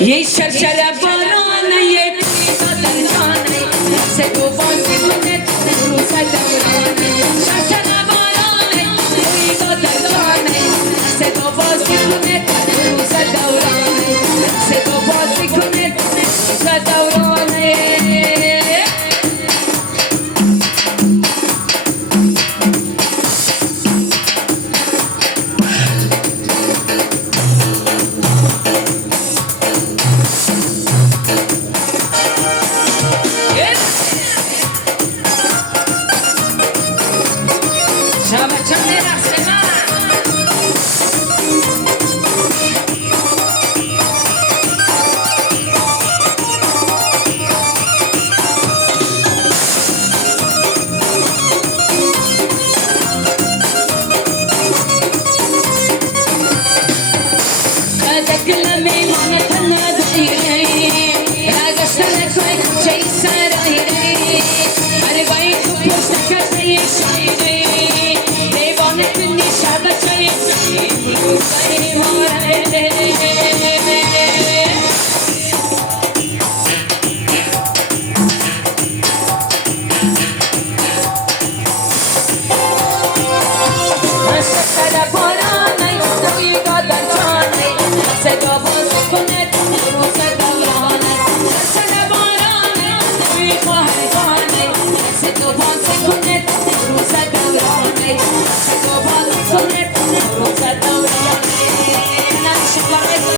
یه شرشر بارانه یه پیدا در جانه سگ و بازی کنه روز دورانه شرشر بارانه پیدا در جانه سگ و بازی کنه روز دورانه سگ و بازی کنه روز دورانه